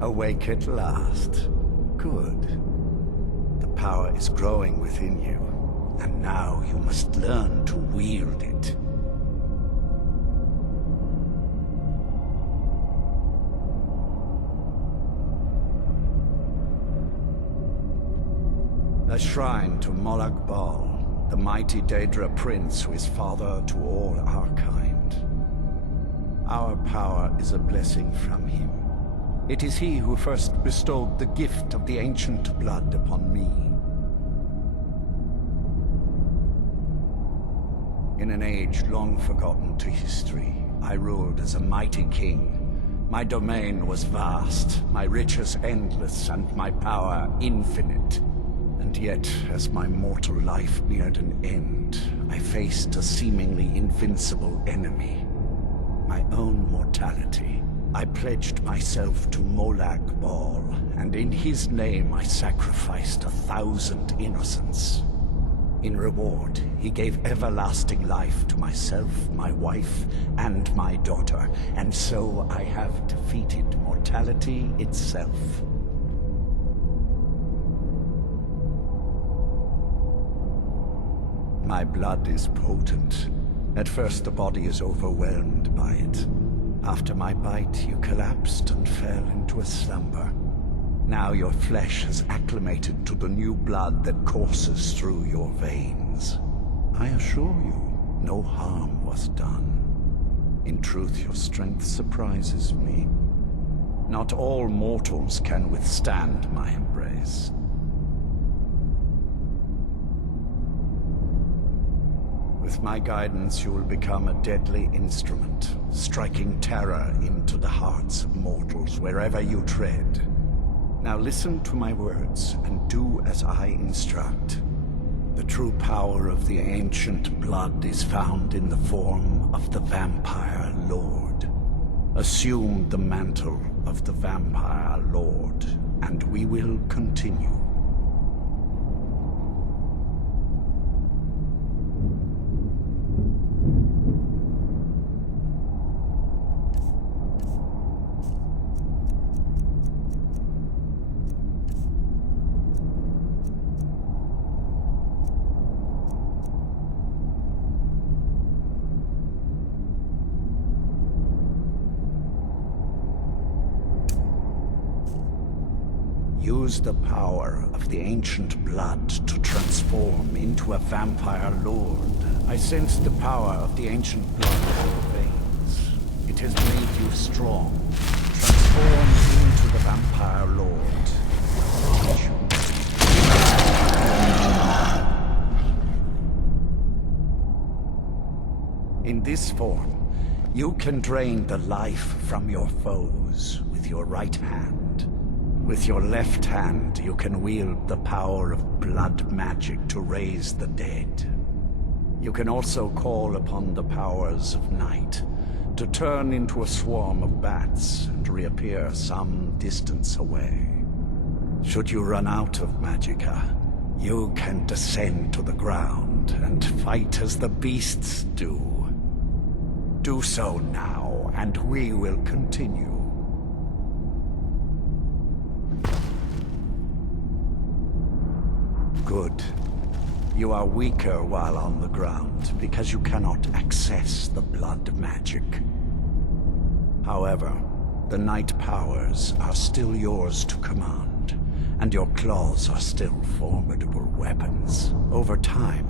Awake at last. Good. The power is growing within you, and now you must learn to wield it. A shrine to Molag Bal, the mighty Daedra prince who is father to all our kind. Our power is a blessing from him. It is he who first bestowed the gift of the ancient blood upon me. In an age long forgotten to history, I ruled as a mighty king. My domain was vast, my riches endless, and my power infinite. And yet, as my mortal life neared an end, I faced a seemingly invincible enemy. My own mortality. I pledged myself to Molag Bal, and in his name I sacrificed 1,000 innocents. In reward, he gave everlasting life to myself, my wife, and my daughter, and so I have defeated mortality itself. My blood is potent. At first the body is overwhelmed by it. After my bite, you collapsed and fell into a slumber. Now your flesh has acclimated to the new blood that courses through your veins. I assure you, no harm was done. In truth, your strength surprises me. Not all mortals can withstand my embrace. With my guidance, you will become a deadly instrument, striking terror into the hearts of mortals wherever you tread. Now listen to my words and do as I instruct. The true power of the ancient blood is found in the form of the Vampire Lord. Assume the mantle of the Vampire Lord, and we will continue. Use the power of the ancient blood to transform into a Vampire Lord. I sense the power of the ancient blood in your veins. It has made you strong. Transform into the Vampire Lord. In this form, you can drain the life from your foes with your right hand. With your left hand, you can wield the power of blood magic to raise the dead. You can also call upon the powers of night to turn into a swarm of bats and reappear some distance away. Should you run out of magicka, you can descend to the ground and fight as the beasts do. Do so now, and we will continue. Good. You are weaker while on the ground, because you cannot access the blood magic. However, the night powers are still yours to command, and your claws are still formidable weapons. Over time,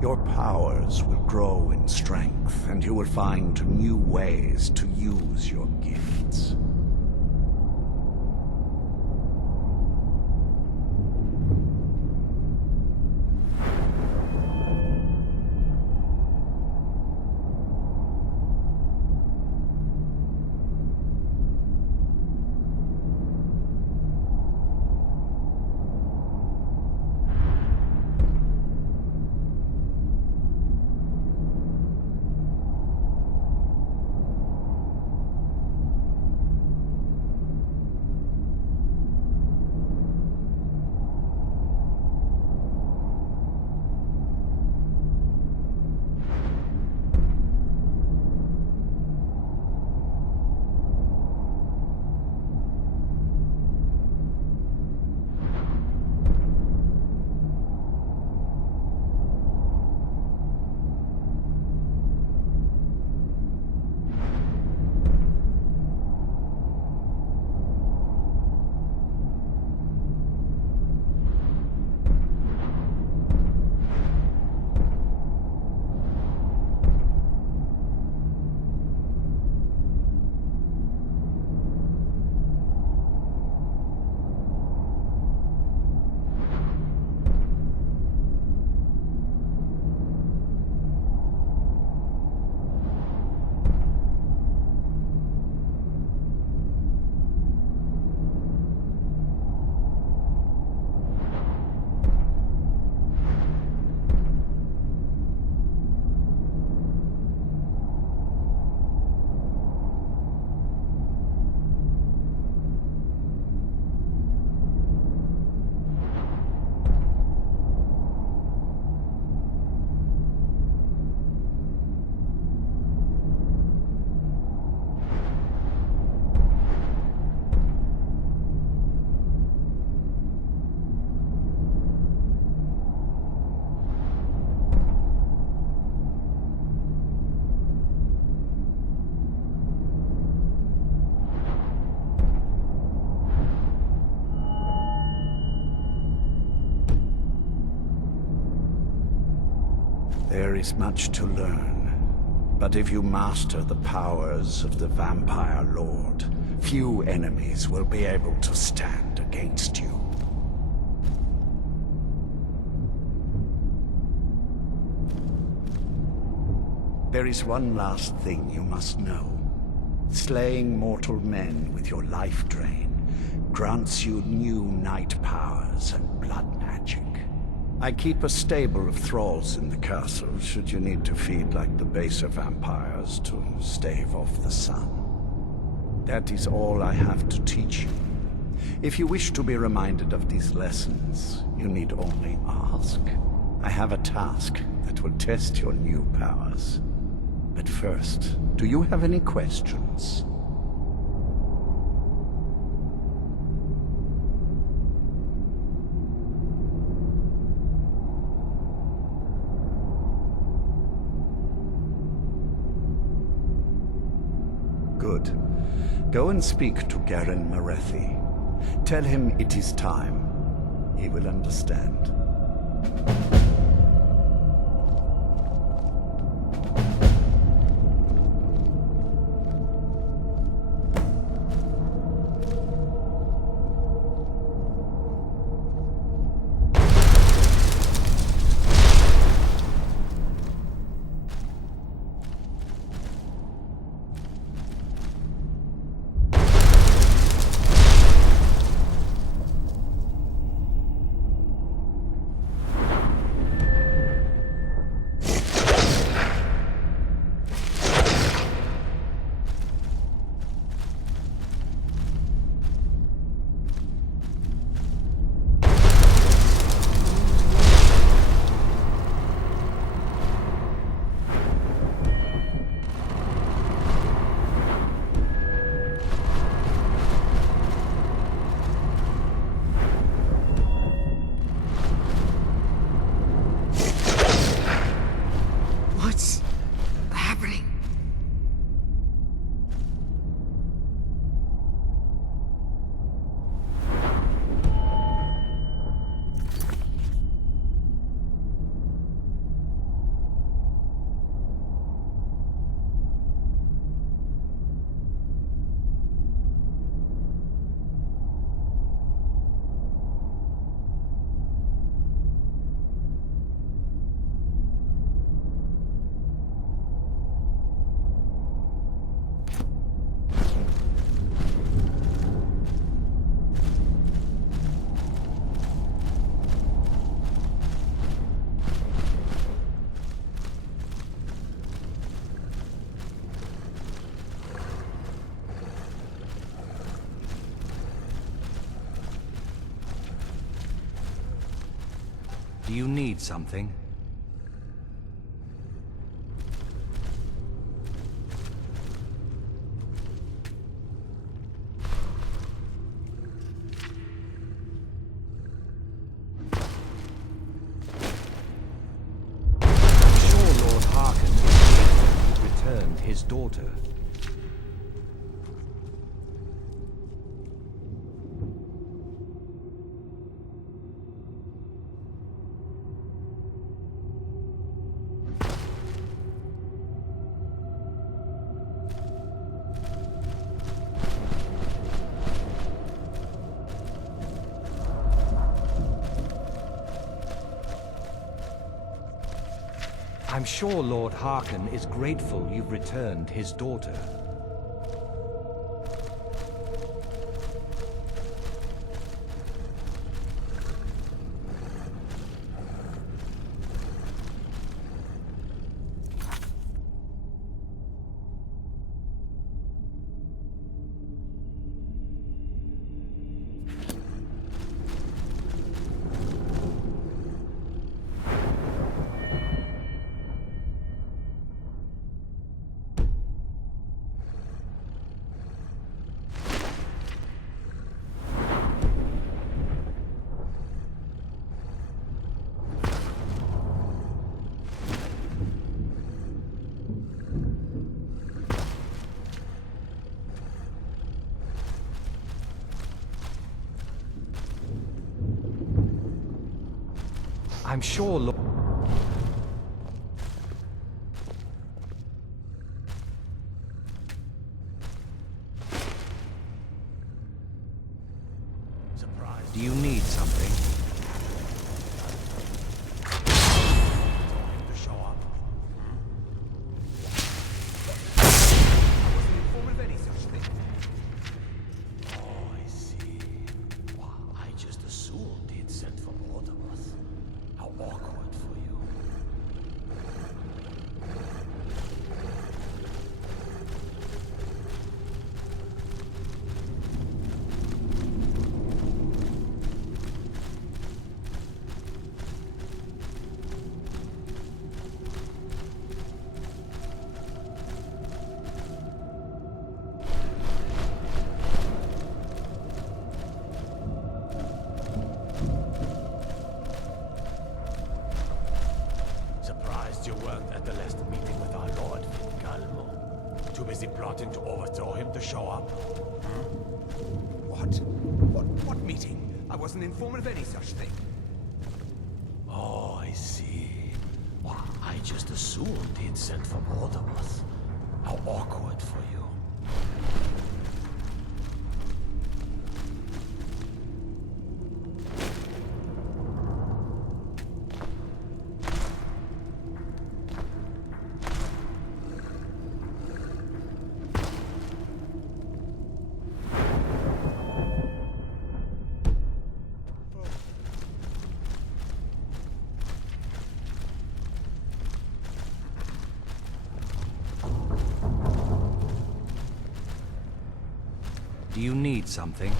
your powers will grow in strength, and you will find new ways to use your gifts. There is much to learn. But if you master the powers of the Vampire Lord, few enemies will be able to stand against you. There is one last thing you must know. Slaying mortal men with your life drain grants you new night powers and blood magic. I keep a stable of thralls in the castle should you need to feed like the baser vampires to stave off the sun. That is all I have to teach you. If you wish to be reminded of these lessons, you need only ask. I have a task that will test your new powers. But first, do you have any questions? Good. Go and speak to Garen Marethi. Tell him it is time. He will understand. What's happening? Do you need something? I'm sure Lord Harkin is grateful you returned his daughter. I'm sure Lord Harkin is grateful you've returned his daughter. I'm sure Do you need something? To show up. I wasn't informed of any such thing. Oh, I see. Well, I just assumed he'd sent for both of us. How awkward for you. Surprised you weren't at the last meeting with our Lord, Calmo. Too busy plotting to overthrow him to show up? What meeting? I wasn't informed of any such thing. Oh, I see. Well, I just assumed he'd sent for both of us. How awkward for you. Do you need something?